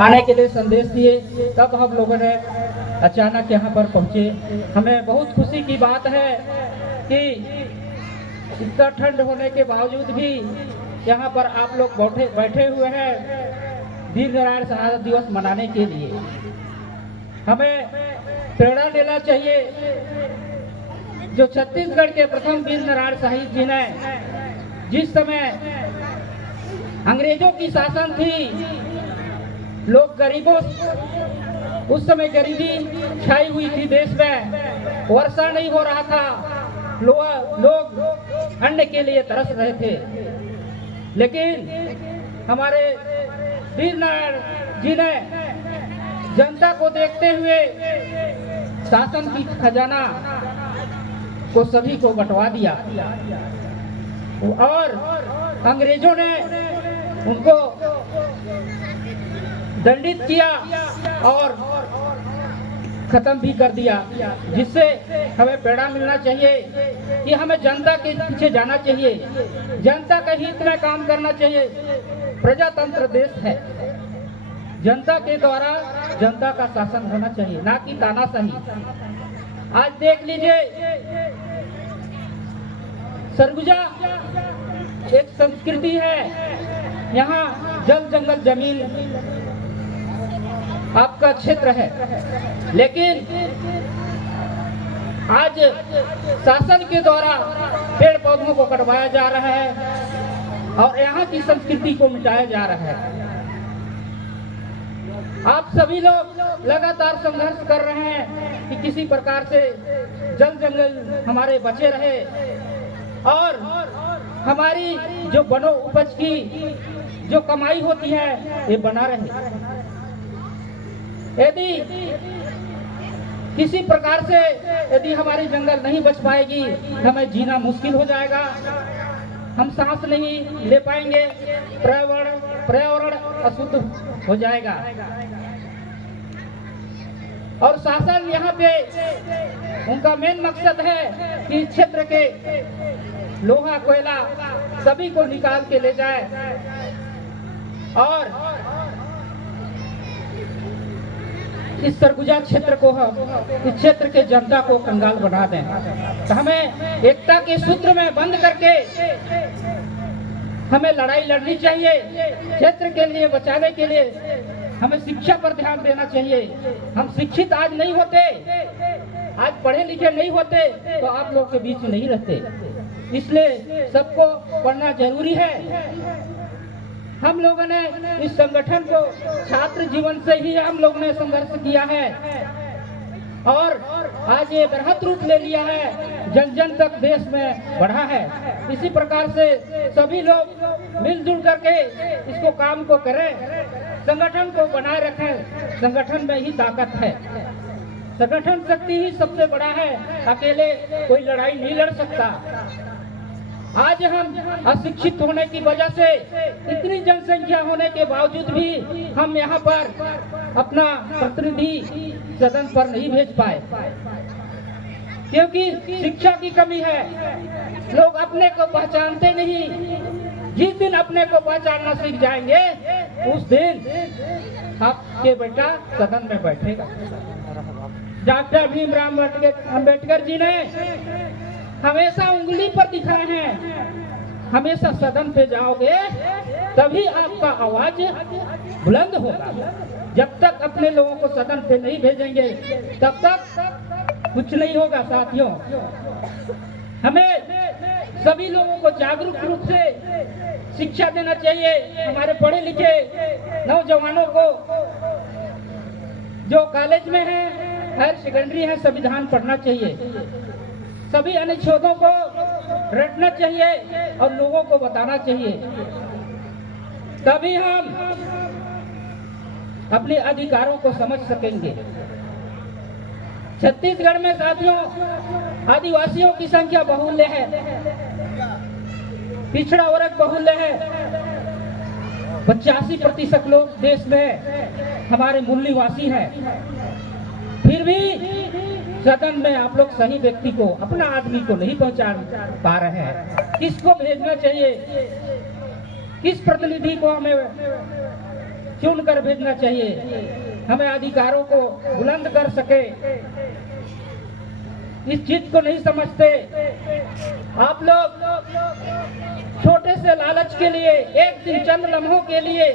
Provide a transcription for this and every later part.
आने के लिए संदेश दिए, तब हम लोगों ने अचानक यहाँ पर पहुँचे। हमें बहुत खुशी की बात है कि इतना ठंड होने के बावजूद भी यहाँ पर आप लोग बैठे हुए हैं वीर नारायण शहादत दिवस मनाने के लिए। हमें प्रेरणा लेना चाहिए। जो छत्तीसगढ़ के प्रथम वीर नारायण साहिब जी ने जिस समय अंग्रेजों की शासन थी, लोग गरीबों, उस समय गरीबी छाई हुई थी देश में, वर्षा नहीं हो रहा था, लोग अन्न के लिए तरस रहे थे। लेकिन हमारे वीर नारायण जी ने जनता को देखते हुए शासन की खजाना को सभी को बंटवा दिया और अंग्रेजों ने उनको दंडित किया और खत्म भी कर दिया, जिससे हमें प्रेरणा मिलना चाहिए कि हमें जनता के पीछे जाना चाहिए, जनता के हित में काम करना चाहिए। प्रजातंत्र देश है, जनता के द्वारा जनता का शासन होना चाहिए, ना कि तानाशाही। आज देख लीजिए, सरगुजा एक संस्कृति है, यहाँ जल जंगल जमीन आपका क्षेत्र है, लेकिन आज शासन के द्वारा पेड़ पौधों को कटवाया जा रहा है और यहाँ की संस्कृति को मिटाया जा रहा है। आप सभी लोग लगातार संघर्ष कर रहे हैं कि किसी प्रकार से जल जंगल हमारे बचे रहे और हमारी जो वनों उपज की जो कमाई होती है ये बना रहे। यदि किसी प्रकार से यदि हमारी जंगल नहीं बच पाएगी, हमें जीना मुश्किल हो जाएगा, हम सांस नहीं ले पाएंगे, पर्यावरण अशुद्ध हो जाएगा। और शासन यहाँ पे उनका मेन मकसद है कि क्षेत्र के लोहा कोयला सभी को निकाल के ले जाए और इस सरगुजा क्षेत्र को इस क्षेत्र के जनता को कंगाल बना दें। तो हमें एकता के सूत्र में बंद करके हमें लड़ाई लड़नी चाहिए। क्षेत्र के लिए बचाने के लिए हमें शिक्षा पर ध्यान देना चाहिए। हम शिक्षित आज नहीं होते, आज पढ़े लिखे नहीं होते तो आप लोग के बीच में नहीं रहते, इसलिए सबको पढ़ना जरूरी है। हम लोगों ने इस संगठन को छात्र जीवन से ही हम लोग ने संघर्ष किया है और आज ये बृहत रूप ले लिया है, जन जन तक देश में बढ़ा है। इसी प्रकार से सभी लोग मिलजुल करके इसको काम को करें, संगठन को बनाए रखें। संगठन में ही ताकत है, संगठन शक्ति ही सबसे बड़ा है, अकेले कोई लड़ाई नहीं लड़ सकता। आज हम अशिक्षित होने की वजह से इतनी जनसंख्या होने के बावजूद भी हम यहाँ पर अपना प्रतिनिधि सदन पर नहीं भेज पाए, क्योंकि शिक्षा की कमी है। लोग अपने को पहचानते नहीं। जिस दिन अपने को पहचानना सीख जाएंगे उस दिन आपके बेटा सदन में बैठेगा। डॉक्टर भीमराव अम्बेडकर जी ने हमेशा उंगली पर दिखाए हैं, हमेशा सदन पे जाओगे तभी आपका आवाज बुलंद होगा। जब तक अपने लोगों को सदन पे नहीं भेजेंगे तब तक कुछ नहीं होगा। साथियों, हमें सभी लोगों को जागरूक रूप से शिक्षा देना चाहिए। हमारे पढ़े लिखे नौजवानों को जो कॉलेज में है, हायर सेकेंडरी है, संविधान पढ़ना चाहिए। सभी अनुच्छेदों को रटना चाहिए और लोगों को बताना चाहिए, तभी हम अपने अधिकारों को समझ सकेंगे। छत्तीसगढ़ में साथियों आदिवासियों की संख्या बहुल्य है, पिछड़ा वर्ग बहुल्य है। 85% लोग देश में हमारे मूल निवासी हैं। फिर भी सदन में आप लोग सही व्यक्ति को, अपना आदमी को नहीं पहचान पा रहे हैं। किसको भेजना चाहिए, किस प्रतिनिधि को हमें चुन कर भेजना चाहिए, हमें अधिकारों को बुलंद कर सके। इस चीज को नहीं समझते आप लोग। छोटे से लालच के लिए, एक दिन चंद लम्हों के लिए,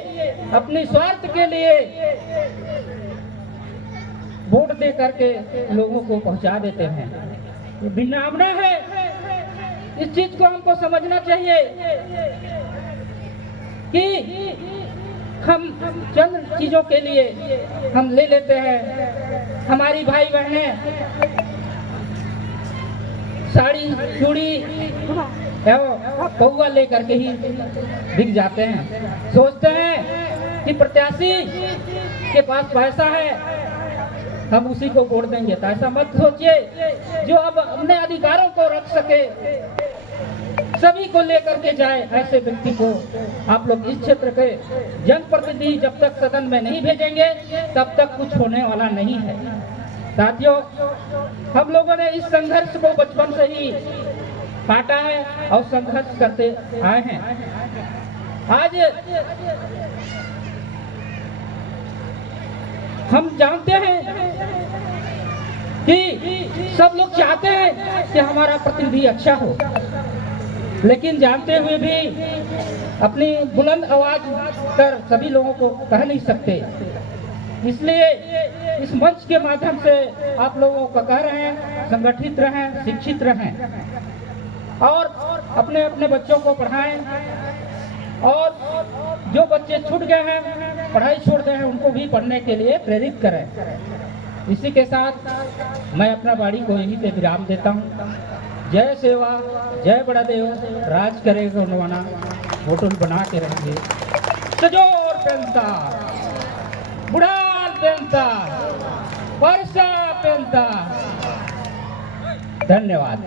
अपनी स्वार्थ के लिए वोट दे करके लोगों को पहुंचा देते हैं। ये विडंबना है। इस चीज को हमको समझना चाहिए कि हम चंद चीजों के लिए हम ले लेते हैं। हमारी भाई बहनें साड़ी चूड़ी पौवा लेकर के ही बिक जाते हैं। सोचते हैं कि प्रत्याशी के पास पैसा है, हम उसी को वोट देंगे। तो ऐसा मत सोचिए। जो अब अपने अधिकारों को रख सके, सभी को लेकर के जाए, ऐसे व्यक्ति को आप लोग इस क्षेत्र के जनप्रतिनिधि जब तक सदन में नहीं भेजेंगे तब तक कुछ होने वाला नहीं है। साथियों, हम लोगों ने इस संघर्ष को बचपन से ही काटा है और संघर्ष करते आए हैं। आज हम जानते हैं कि सब लोग चाहते हैं कि हमारा प्रतिनिधि अच्छा हो, लेकिन जानते हुए भी अपनी बुलंद आवाज कर सभी लोगों को कह नहीं सकते। इसलिए इस मंच के माध्यम से आप लोगों को कह रहे हैं, संगठित रहें, शिक्षित रहें और अपने अपने बच्चों को पढ़ाएं। और जो बच्चे छूट गए हैं, पढ़ाई छोड़ गए हैं, उनको भी पढ़ने के लिए प्रेरित करें। इसी के साथ मैं अपना वाणी को यहीं पे विराम देता हूँ। जय सेवा, जय बड़ा देव, राज करेगा उन्वाना, होटल बना के रहेंगे। सजोर पेंता, बुढ़ाल पेंता, वर्षा पेंता। धन्यवाद।